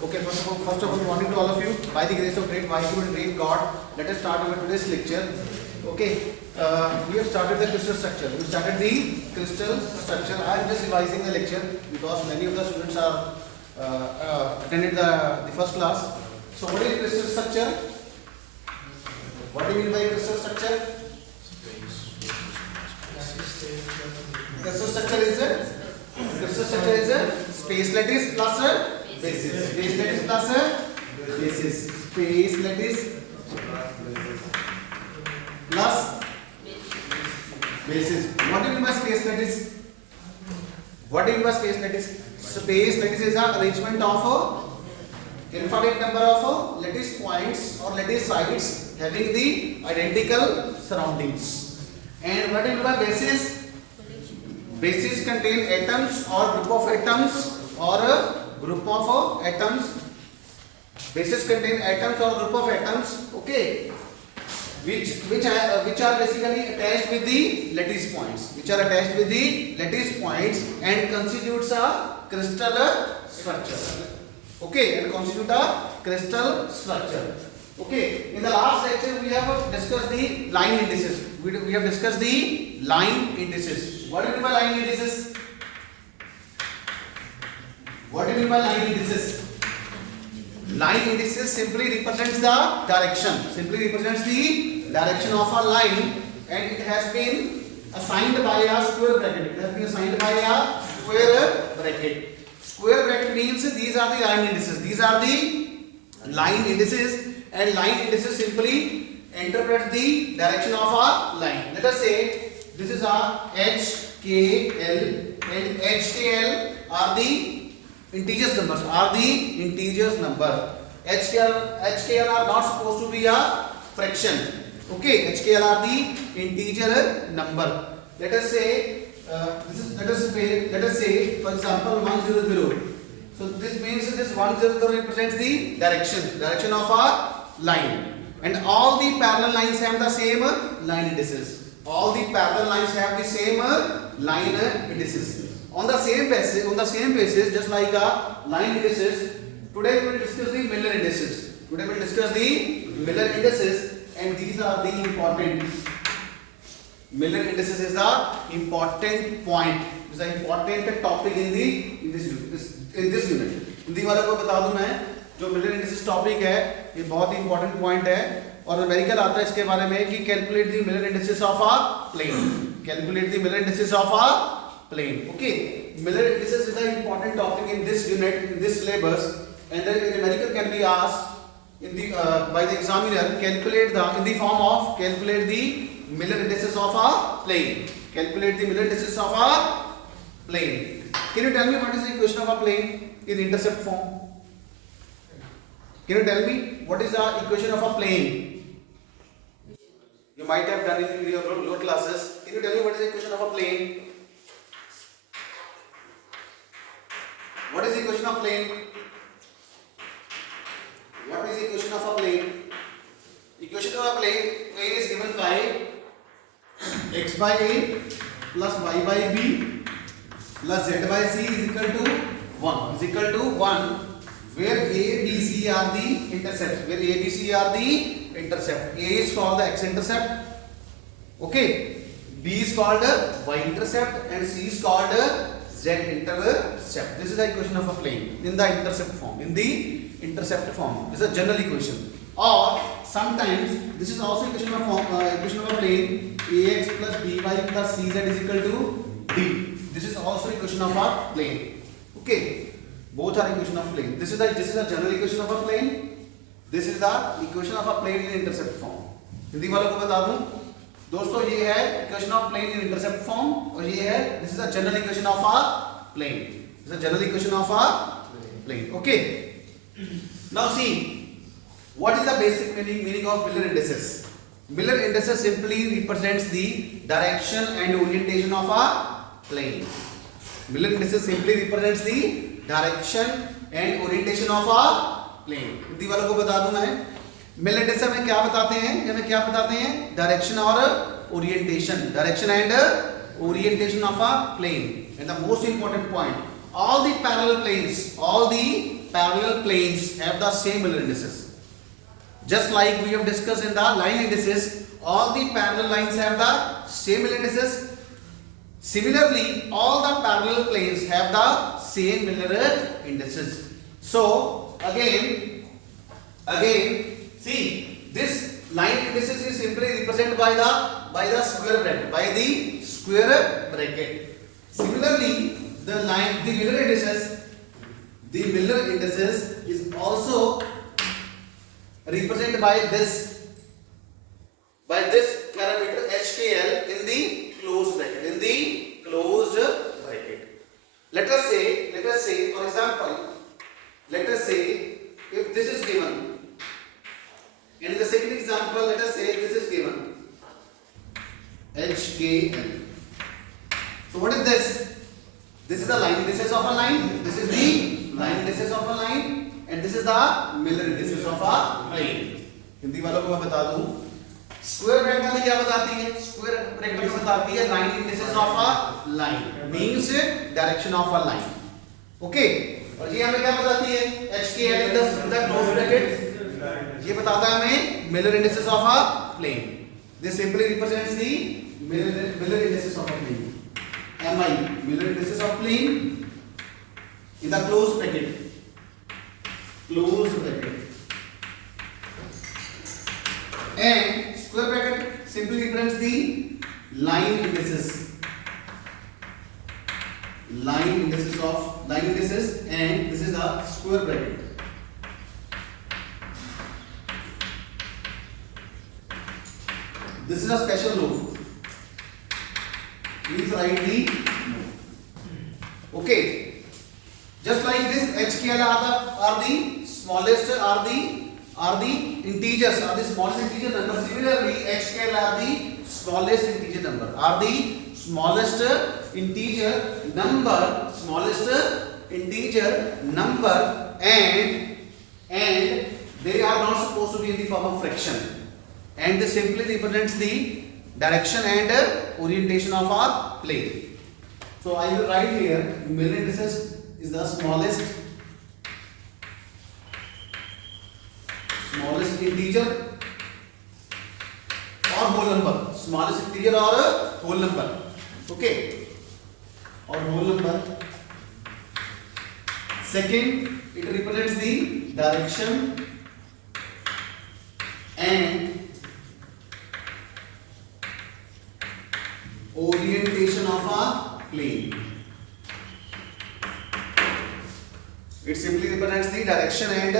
Okay, first of all, morning to all of you. By the grace of great Vaheguru and great God, let us start our today's lecture. Okay, we have started the crystal structure. We started the crystal structure. I am just revising the lecture because many of the students are attended the first class. So, what is crystal structure? What do you mean by crystal structure? Crystal structure is a space lattice plus a basis. Space lattice plus a basis. Space lattice plus basis. What do you mean by space lattice? What do you mean by space lattice? Space lattice is an arrangement of infinite number of lattice points or lattice sites having the identical surroundings. And what do you mean by basis? Bases contain atoms or group of atoms or a group of atoms. Bases contain atoms or group of atoms, okay, which are basically attached with the lattice points, and constitutes a crystal structure. Okay, and constitute a crystal structure. Okay, in the last lecture we have discussed the line indices. We have discussed the line indices. What do you mean by line indices? What do you mean by line indices? Line indices simply represents the direction. Of a line, and it has been assigned by a square bracket. Square bracket means these are the line indices. And line indices simply interpret the direction of a line. Let us say this is a HKL, and HKL are the integers numbers. HKL are not supposed to be a fraction. Okay, HKL are the integer number. Let us say let us say for example 100. So this means this 100 represents the direction of a line, and all the parallel lines have the same line indices. On the same basis, just like a line indices, today we will discuss the Miller indices. And these are the important. Miller indices is the important point. Is the important topic in this unit. Hindi वालों को बता दूं मैं, जो Miller indices topic है ये बहुत ही important point है, और न्यूमेरिकल आता है इसके बारे में कि calculate the Miller indices of a plane. Okay, Miller indices is the important topic in this unit, in this syllabus, and the numerical can be asked in the by the examiner calculate the Miller indices of a plane. Can you tell me what is the equation of a plane in intercept form? Can you tell me what is the equation of a plane? You might have done it in your lower classes. Can you tell me what is the equation of a plane? What is the equation of plane? What is the equation of a plane? Equation of a plane is given by x by a plus y by b plus z by c is equal to 1, where a, b, c are the intercepts. A is called the x-intercept, okay, b is called the y-intercept, and c is called the z-intercept. This is the equation of a plane in the intercept form. This is a general equation. Or sometimes this is also equation of a plane. Ax plus by plus cz is equal to d. This is also equation of a plane. Okay, both are equation of plane. This is a general equation of a plane. This is the equation of a plane in intercept form. Hindi वालों को बता दूं दोस्तों, ये है equation of plane in intercept form, और ये है this is a general equation of a plane. Okay. Now see, what is the basic meaning of Miller indices? Miller indices simply represents the direction and orientation of a plane. Miller indices simply represents the direction and orientation of a plane. Hindi वालों को बता दूं मैं, Miller indices में क्या बताते हैं? Direction और orientation of a plane. And the most important point, all the parallel planes parallel planes have the same Miller indices. Just like we have discussed in the line indices, all the parallel lines have the same Miller indices. Similarly, all the parallel planes have the same Miller indices. So again, see this line indices is simply represented by the square bracket. Similarly, the Miller indices is also represented by this parameter HKL in the closed bracket. Let us say, for example, if this is given, and in the second example, let us say this is given HKL. So what is this? This is the line indices of a line. This is the line indices of a line, and this is the Miller indices of a plane. Hindi वालों को मैं बता दूं, square bracket में क्या बताती है? Square bracket में बताती है line indices of a line, means direction of a line. Okay, और ये हमें क्या बताती है? HKL in the close bracket. ये बताता है हमें Miller indices of a plane. This simply represents the Miller indices of a plane. MI, Miller indices of plane in the closed bracket. And square bracket simply represents the line indices, and this is the square bracket. This is a special rule. Please write the, okay, just like this HKL are the smallest, are the integers, are the smallest integer number. Similarly, HKL are the smallest integer number, and they are not supposed to be in the form of fraction, and this simply represents the direction and orientation of our plane. So I will write here Miller indices is the smallest integer or whole number. Smallest integer or whole number. Okay, or whole number. Second, it represents the direction and orientation of a plane. It simply represents the direction and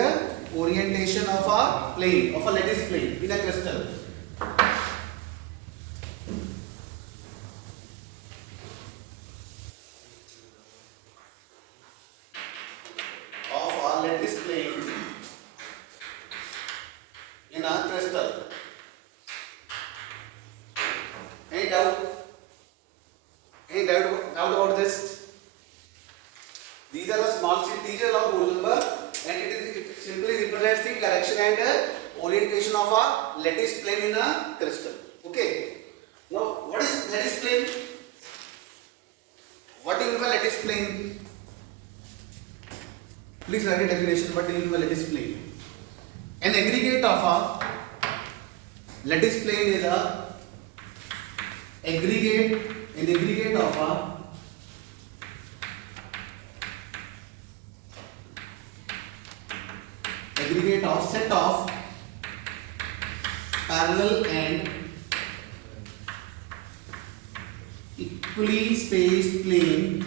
orientation of a plane, of a lattice plane in a crystal. Of a lattice plane in a crystal. Any doubt? Any doubt about this? These are the small integer or whole number, and it simply represents the direction and orientation of a lattice plane in a crystal. Okay. Now, what is lattice plane? What do you mean by lattice plane? Please write a definition. What do you mean by lattice plane? An aggregate of a lattice plane is a aggregate of a set of parallel and equally spaced plane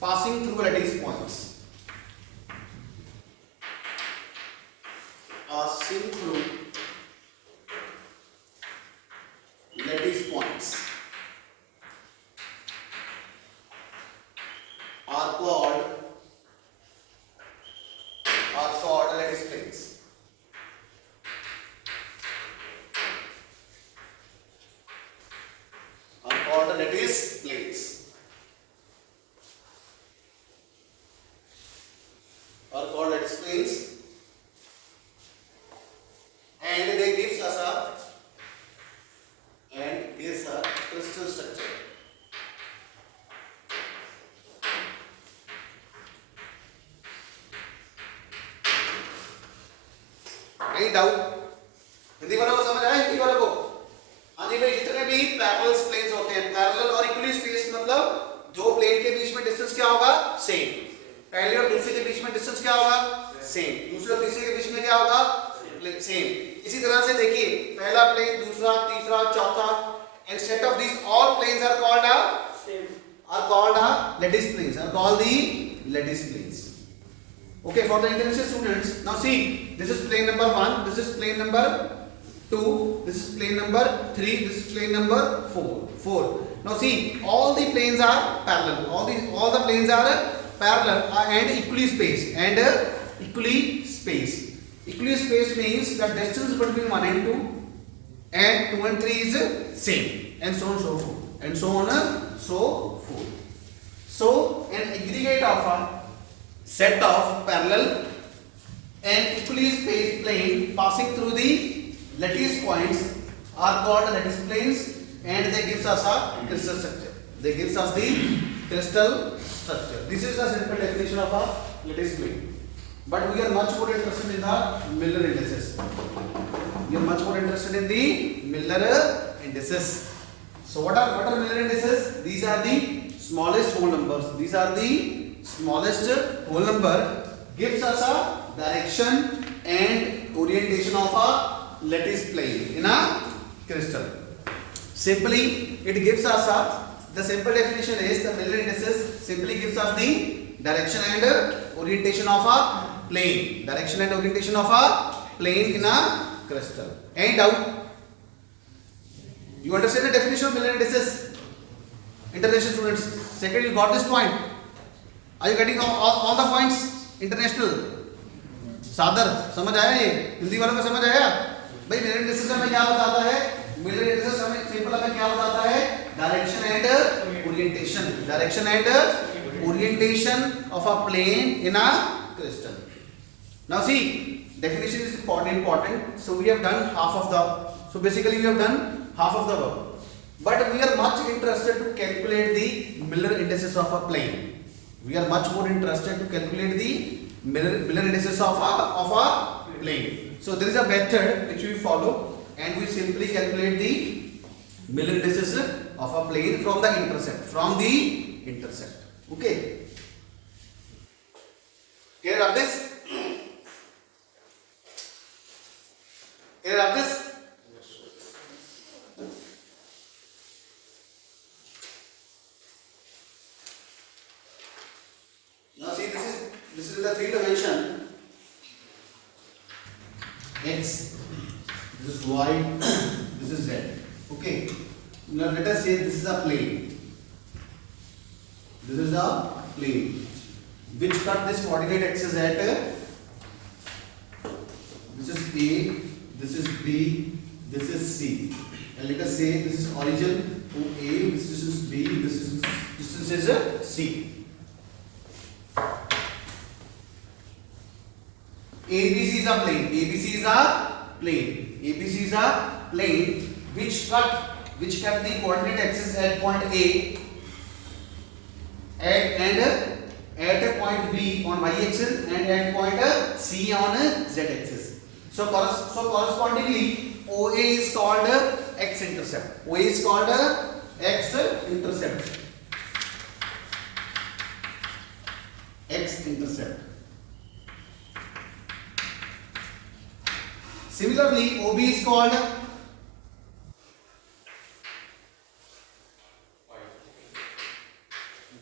passing through lattice points. Are called lattice planes. Any doubt? Hindi वालों को समझ आया? हिंदी वालों को? हाँ जी भाई, जितने भी पैरेलल प्लेन्स होते हैं, पैरेलल और इक्वली स्पेस मतलब दो प्लेन के बीच में डिस्टेंस क्या होगा? सेम। पहले और दूसरे के बीच में डिस्टेंस क्या होगा? सेम। दूसरे और तीसरे के बीच में क्या होगा? सेम। इसी तरह से देखिए, पहला प्लेन, दूसरा, तीसरा, चौथा, and set of these all planes are called lattice planes, are called the lattice planes. Okay, for the international students, now see, this is plane number 1, this is plane number 2, this is plane number 3, this is plane number 4. Now see, all the planes are parallel, all the planes are parallel and equally spaced, equally spaced means the distance between 1 and 2 and 2 and 3 is same, and so on so forth, and so on so forth. So an aggregate of a set of parallel and equally spaced plane passing through the lattice points are called lattice planes, and they gives us a crystal structure. They gives us the crystal structure. This is the simple definition of a lattice plane. But we are much more interested in the Miller indices. We are much more interested in the Miller indices. So what are Miller indices? These are the smallest whole numbers. These are the smallest whole number. Gives us a direction and orientation of a lattice plane in a crystal. Simply, it gives us the simple definition is the Miller indices simply gives us the direction and orientation of a plane. Direction and orientation of a plane in a crystal. Any doubt? You understand the definition of Miller indices? International students, second, you got this point? Are you getting all the points? International. सादर समझ आया? ये हिंदी वालों को समझ आया? भाई Miller indices हमें क्या बताता है? मिलर इंडिसेस हमें सिंपल हमें क्या बताता है? Direction and orientation. Direction and orientation of a plane in a crystal. Now see, definition is important. So we have done half of the. So basically we have done half of the work. But we are much interested to calculate the Miller indices of a plane. We are much more interested to calculate the Miller indices of a plane. So there is a method which we follow, and we simply calculate the Miller indices of a plane from the intercept. Okay. Clear of this? Clear of this? Now see, this is the 3 dimension. X. This is Y. This is Z. Okay. Now let us say this is a plane. This is a plane which cut this coordinate axis at this is A, this is B, this is C, and let us say this is origin OA, this is B, this is C. ABC is a plane. ABC is a plane. ABC is a plane which cut the coordinate axis at point A. And at point B on y-axis and at point C on z-axis. So correspondingly, OA is called x-intercept. OA is called x-intercept. X-intercept. Similarly, OB is called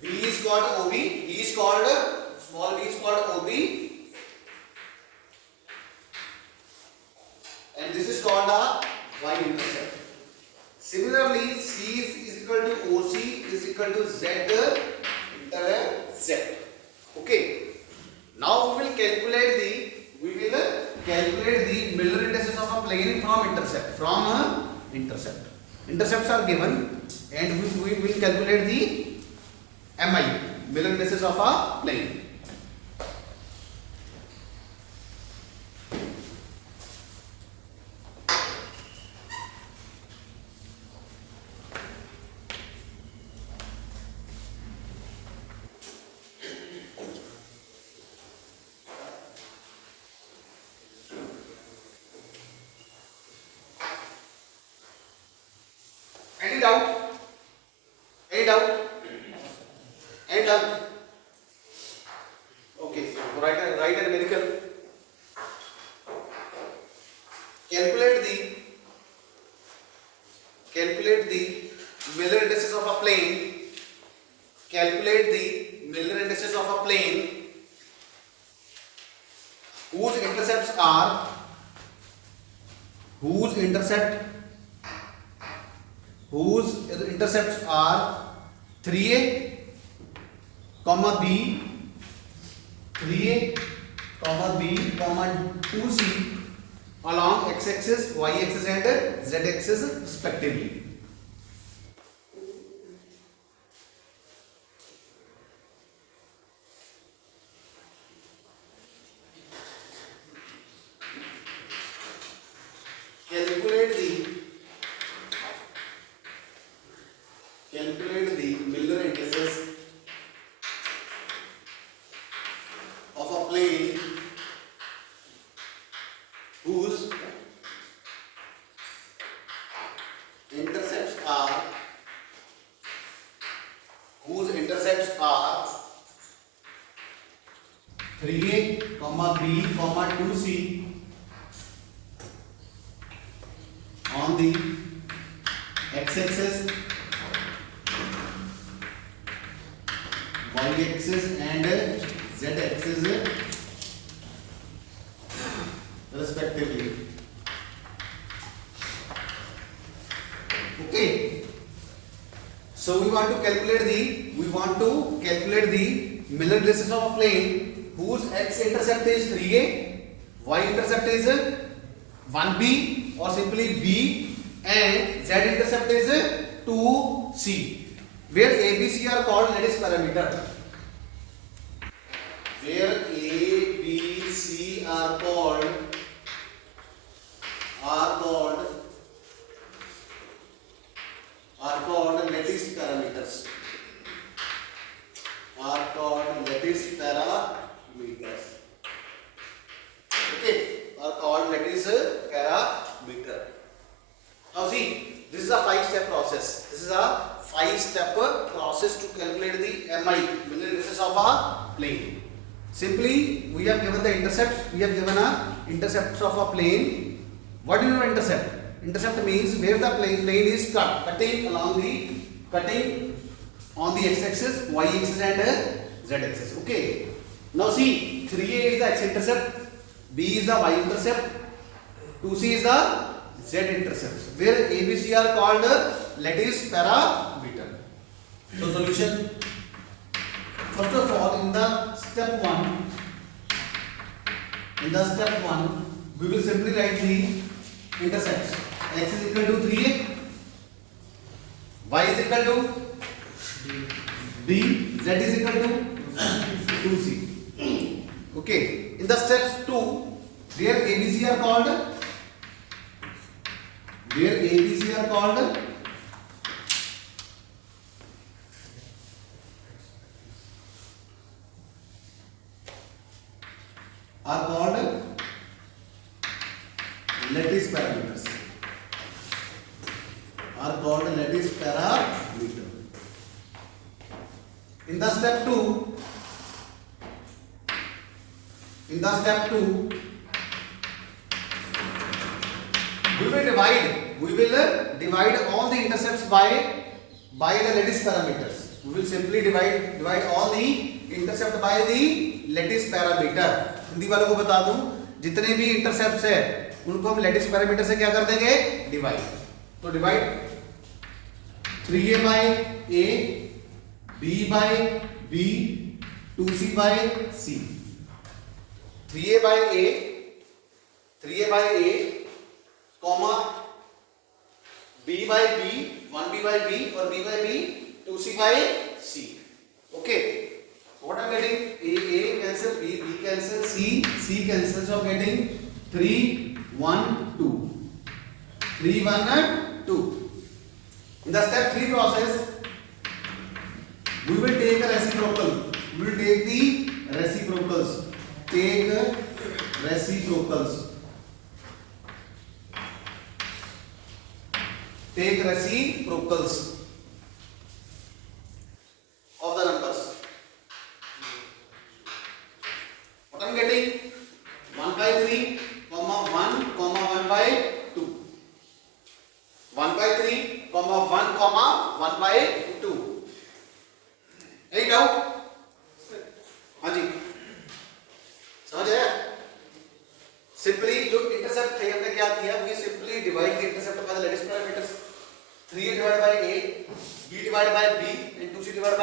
B is called OB, B is called small b is called OB, and this is called a y-intercept. Similarly, C is equal to OC is equal to z-intercept. Okay. Now we will calculate the Miller indices of a plane from intercept. Intercepts are given, and we will calculate the MI, Miller indices of a plane. out and done. Okay, write a numerical. Calculate the Miller indices of a plane. Calculate the Miller indices of a plane whose intercepts are 3a, b, 2c along x-axis, y-axis and z-axis respectively. Calculate the Miller indices of a plane whose intercepts are 3a, b, 2c on the x-axis, y-axis and z-axis respectively. Okay, so we want to calculate the Miller indices of a plane whose x-intercept is 3a, y-intercept is 1b or simply b, and z-intercept is 2c, where a, b, c are called lattice parameter. Where a, b, c are called lattice parameters. Okay, are called lattice parameter. Now see, this is a 5-step process. To calculate the MI, Miller indices of a plane. Simply, we have given the intercepts. We have given a intercepts of a plane. What do you know intercept? Intercept means where the plane is cutting on the x-axis, y-axis and z-axis. Okay. Now see, 3a is the x-intercept, b is the y-intercept, 2c is the z-intercept, where a, b, c are called lattice parameter. So solution. First of all, in the step 1, we will simply write the intercepts. X is equal to 3a, y is equal to b, z is equal to 2c. Okay. In the steps 2, where a, b, c are called lattice parameters. In the step 2, we will divide all the intercepts by the lattice parameters. We will simply divide all the intercept by the lattice parameter. Hindi वालों को बता दूं, जितने भी intercepts है उनको हम lettuce parameter से क्या कर देंगे, डिवाइड. तो divide 3a by a, b by b, 2c by c. 3a by a, comma b by b, 1b by b or b by b, 2c by c. Okay. What I'm getting? A cancel, B cancel, C cancel. So I'm getting 3, 1, 2. 3, 1, and 2. In the step 3 process, we will take a reciprocal. We will take the reciprocals. Take reciprocals.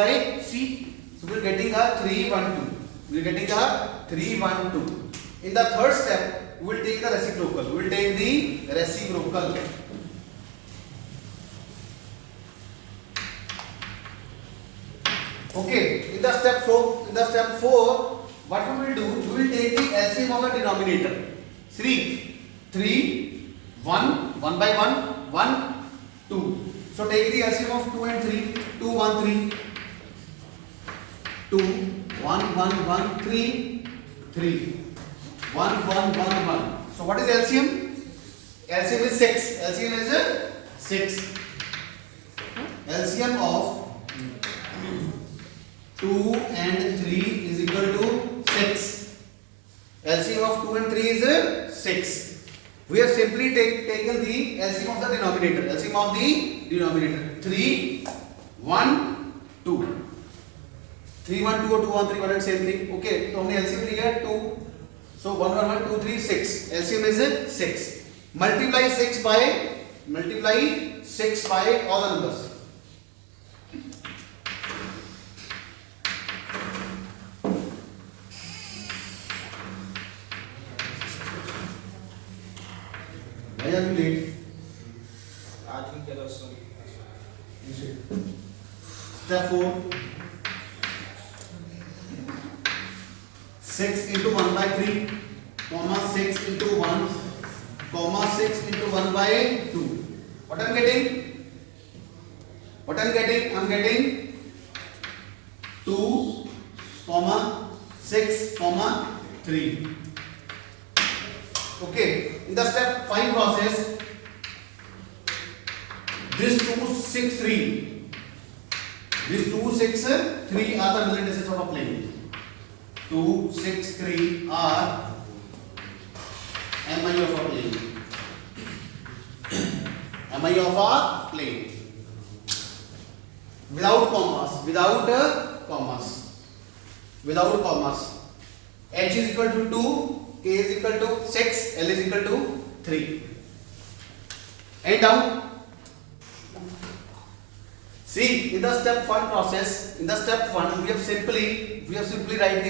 by C. So we are getting a 3 1 2. We are getting a 3 1 2. In the third step, we will take the reciprocal. We will take the reciprocal. Okay. In the step 4, what we will do? We will take the LCM of the denominator. 3 1 1 by 1 1 2. So take the LCM of 2 and 3. 2 1 3 2 1 1 1 3 3 1 1 1 1. So what is LCM? LCM is 6. LCM is 6. LCM of 2 and 3 is equal to 6. LCM of 2 and 3 is 6. We have simply taken the LCM of the denominator. LCM of the denominator. 3 1 2. 3 1 2 or 2 1 3 1 and same thing. Okay. तो हमने LCM लिया 2. So 1 1 1 2 3 6. LCM is 6. Multiply 6 by all the numbers. Why are you late? आज ही क्या दोस्तों? Step 4. 6 into 1 by 3, comma 6 into 1, comma 6 into 1 by 2. What I'm getting? I'm getting 2, comma 6, comma 3. Okay. In the step 5 process, this 2 6 3. These 2 6 3 are the middle indices of a plane. 2 6 3 are MI of a plane. MI of a plane. Without commas. H is equal to 2, K is equal to 6, L is equal to 3. And down. See, in the step 1 process, we have simply write the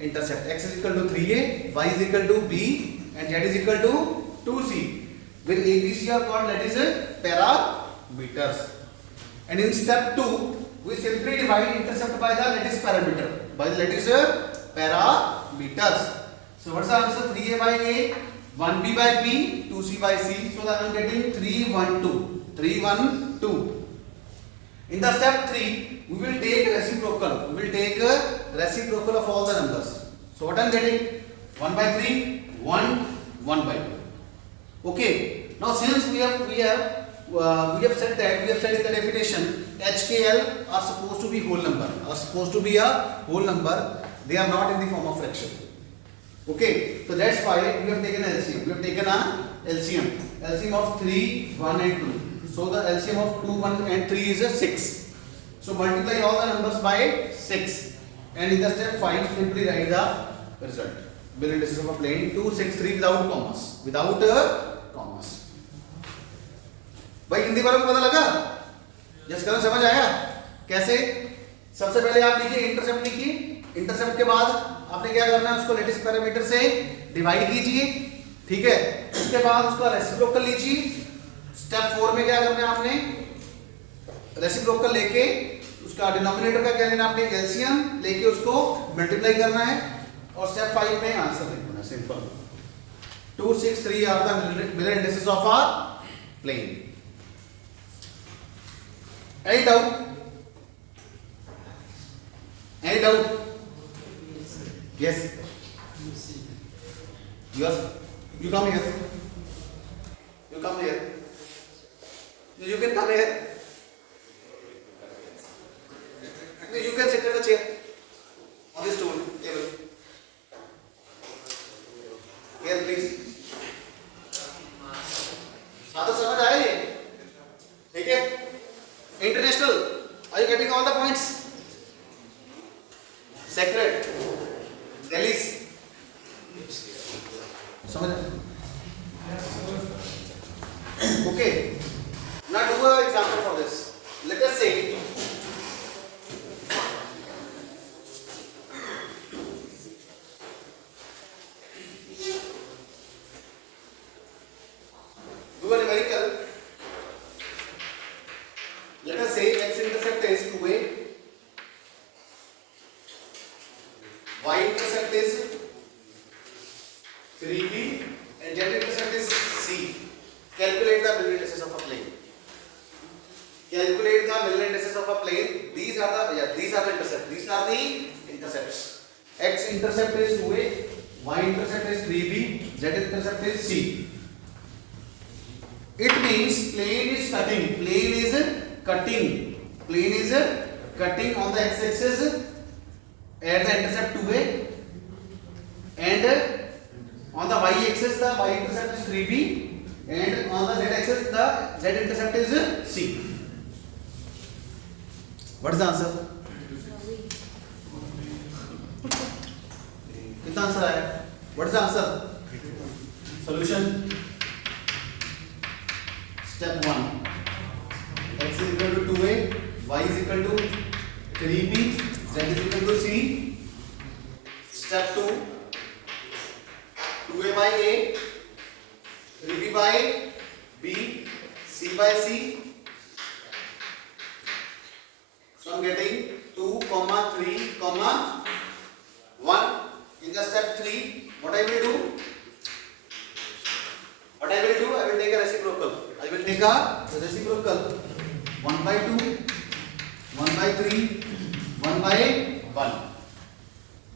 intercept. X is equal to 3a, y is equal to b, and z is equal to 2c. Where a, b, c are called, that is parameters. And in step 2, we simply divide intercept by the lattice parameter, by the lattice parameters. So what's the answer? 3a by a, 1b by b, 2c by c. So that I'm getting 3 1 2. 3 1 2. In the step 3, we will take reciprocal. Of all the numbers. So what I'm getting? 1 by 3, 1 by 2. Okay. Now since we have said in the definition, HKL are supposed to be whole number. They are not in the form of fraction. Okay. So that's why we have taken LCM. We have taken a LCM of 3 1 and 2. So the LCM of 2, 1 and 3 is 6. So multiply all the numbers by 6. And in the step 5, simply write the result. Middle indices of a plane 2, 6, 3 without commas. भाई हिंदी वालों को पता लगा? जिसका समझ आया? कैसे? सबसे पहले आप लिखिए इंटरसेप्ट लिखिए. इंटरसेप्ट के बाद आपने क्या करना है? उसको लेटिस पैरामीटर से डिवाइड कीजिए. ठीक है? उसके बाद उसका रेसिप्रोकल लीजिए. स्टेप 4 में क्या करना है आपने? रेसिप्रोकल लेके उसका डिनोमिनेटर का क्या लेना आपने? एलसीएम लेके उसको मल्टीप्लाई करना है और स्टेप 5 में आंसर लिखना है. Simple. 2 6 3 are the mirror indices of our plane. Any doubt? Yes. You come here. You can come here. You can sit in the chair on this stool table. Here, please. सादा समझ आया ये? ठीक है? International. Are you getting all the points? Sacred. Delhi's. समझ? Okay. Now do an example for this. Let us say are the intercepts. These are the intercepts. X intercept is 2a, y intercept is 3b, z intercept is c. It means plane is cutting. Plane is cutting. Plane is cutting on the x-axis at the intercept 2a, and on the y-axis the y-intercept is 3b, and on the z-axis the z-intercept is c. What is the answer? कितना answer आया? What is the answer? Solution. Step 1. X is equal to 2a, y is equal to 3b, z is equal to c. Step 2. 2a by a, 3b by b, c by c. So I am getting 2, 3, 1. In the step 3, what I will do? I will take a reciprocal. 1 by 2, 1 by 3, 1 by 1.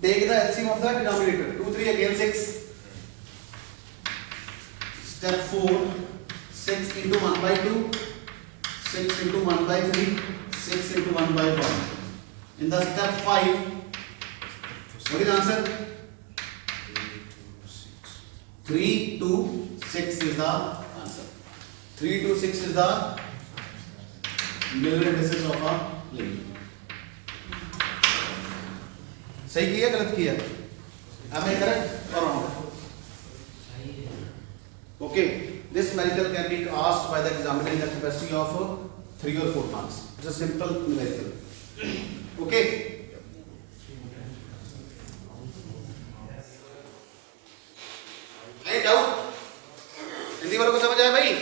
Take the LCM of the denominator. 2, 3 again 6. Step 4, 6 into 1 by 2, 6 into 1 by 3, 6 into 1 by 1. In the step 5, what is the answer? 3, 2, 6 is the answer. 3, 2, 6 is the mirror indices of a plane. सही किया गलत किया? Am I correct or wrong? Okay. This numerical can be asked by the examiner in the capacity of 3 or 4 marks. It's a simple numerical. Okay. Any doubt? Hindi वालों को समझ आया भाई?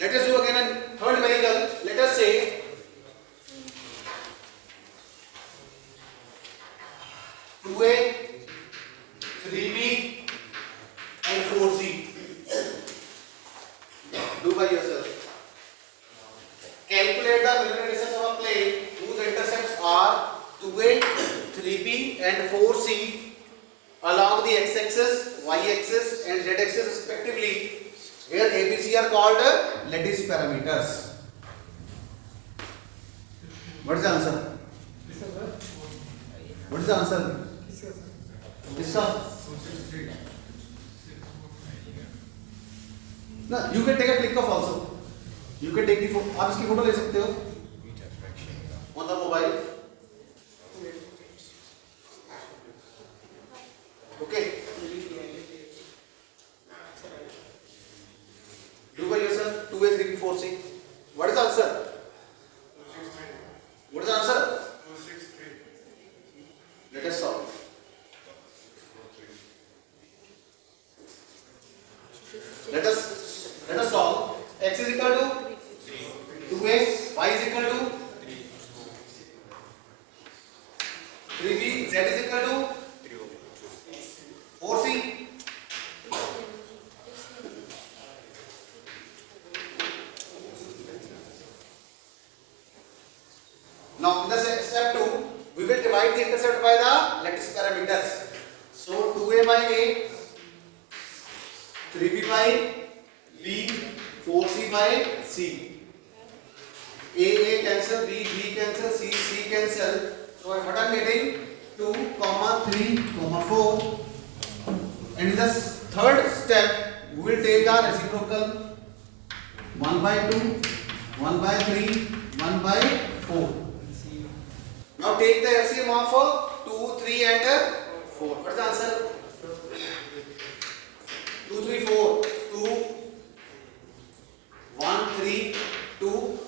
Let us do again a third numerical. Let us say 2a, 3b and 4c. Do by yourself. Calculate the mirror indices of a plane whose intercepts are 2a, 3b and 4c along the x-axis, y-axis and z-axis respectively. Here ABC are called lattice parameters. What is the answer? What is the answer? इसका? ना, you can take a click of also. You can take the photo. आप इसकी photo ले सकते हो on the mobile. Okay. Do by yourself. 2a, 3b, 4c. What is the answer? What is the answer? 263. Let us solve. Let us solve. X is equal to 2a, y is equal to 3b, z is equal to 4c. Now in the step 2, we will divide the intercept by the lattice parameters. So 2a by a, 3b by b, 4c by c. A cancel, B cancel, C cancel. So what I am getting 2, 3, 4. And in the third step, we will take our reciprocal 1 by 2, 1 by 3, 1 by 4. Now take the LCM of 2, 3 and 4. What is the answer? 2, 3, 4. 2, 1, 3, 2,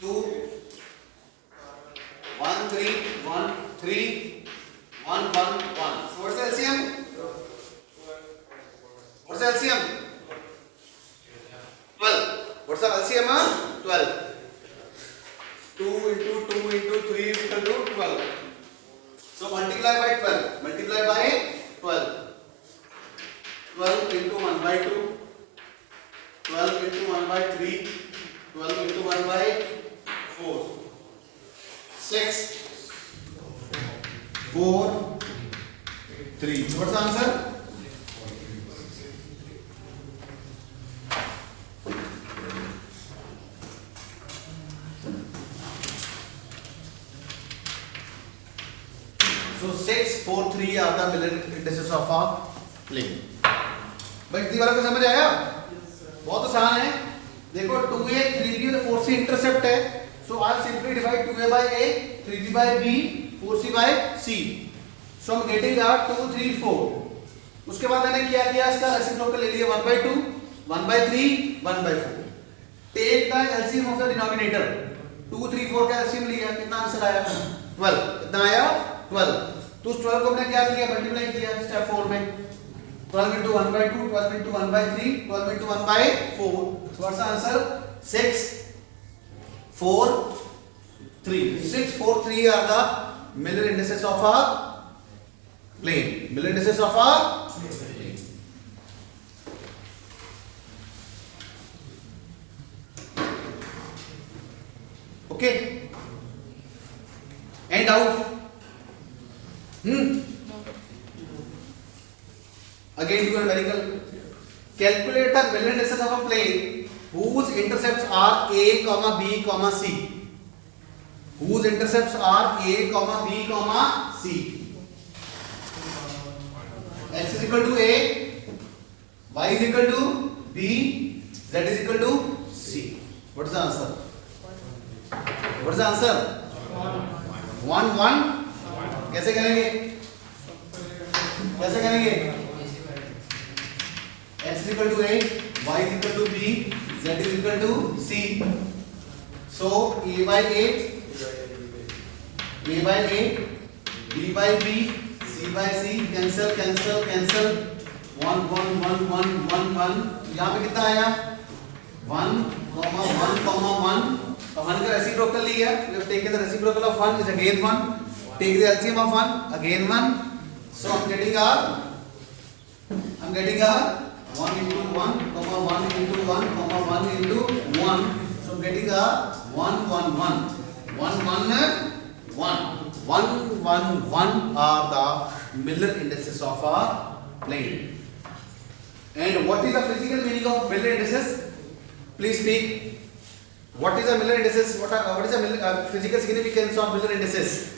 2, 1, 3, 1, 3, 1, 1, 1. So what's the LCM? What's the LCM? 12. What's the LCM? 12. 2 into 2 into 3 is equal to 12. So multiply by 12. Multiply by 12. 12 into 1 by 2. 12 into 1 by 3. 12 into 1 by 4. 6. 4, 3. What's the answer? So 6, 4, 3 are the Miller indices of a plane. भाई इतनी बार को समझ आया? बहुत आसान है. देखो 2a, 3b और 4c इंटरसेप्ट है. So I simply divide 2a by a, 3b by b, 4c by c. So I'm getting a 2, 3, 4. उसके बाद मैंने क्या किया, इसका रेसिप्रोकल ले लिया 1 by 2, 1 by 3, 1 by 4. Take the LCM of the denominator. 2, 3, 4 का LCM लिया, कितना आंसर आया? 12. कितना आया? 12. तो उस 12 को हमने क्या किया, मल्टीप्लाई किया स्टेप 4 में. 12 into 1 by 2, 12 into 1 by 3, 12 into 1 by 4. So what's the answer? 6, 4, 3. 6, 4, 3 are the Miller indices of a plane. Miller indices of a plane. Okay. And out. Again do a numerical. Calculate the Miller indices of a plane whose intercepts are a, b, c. Whose intercepts are a, b, c. X is equal to a, y is equal to b, z is equal to c. What is the answer? What is the answer? 1, 1. कैसे करेंगे? कैसे करेंगे? X is equal to a, y is equal to b, z is equal to c. So a by a, b by b, c by c, cancel, cancel, cancel. 1, 1, 1, 1, 1, 1. यहाँ पे कितना आया? 1, 1, 1. 1 का reciprocal लिया. You have taken the reciprocal of 1 is again 1. Take the LCM of 1, again 1. So I'm getting a 1 into 1, 1 into 1, 1 into 1. So I'm getting a 1, 1, 1. 1, 1, 1. 1, 1, 1 are the Miller indices of a plane. And what is the physical meaning of Miller indices? Please speak. What is the Miller indices? What is the physical significance of Miller indices?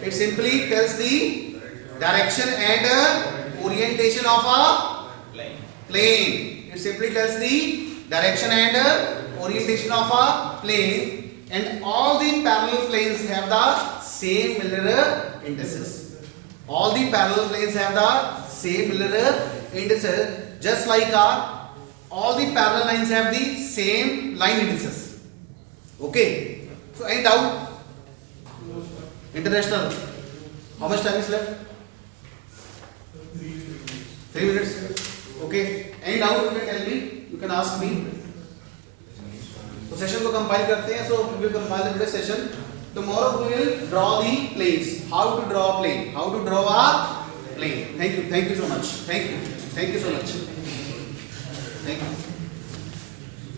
It simply tells the direction and orientation of a plane. It simply tells the direction and orientation of a plane, and all the parallel planes have the same Miller indices. All the parallel planes have the same Miller indices, just like all the parallel lines have the same line indices. Okay. So any doubt? International. How much time is left? 3 minutes. Okay. Any doubt you can tell me? You can ask me. तो session को compile करते हैं. So we will compile the today's session. Tomorrow we will draw the planes. How to draw a plane? How to draw a plane? Thank you. Thank you so much. Thank you. Thank you so much. Thank you.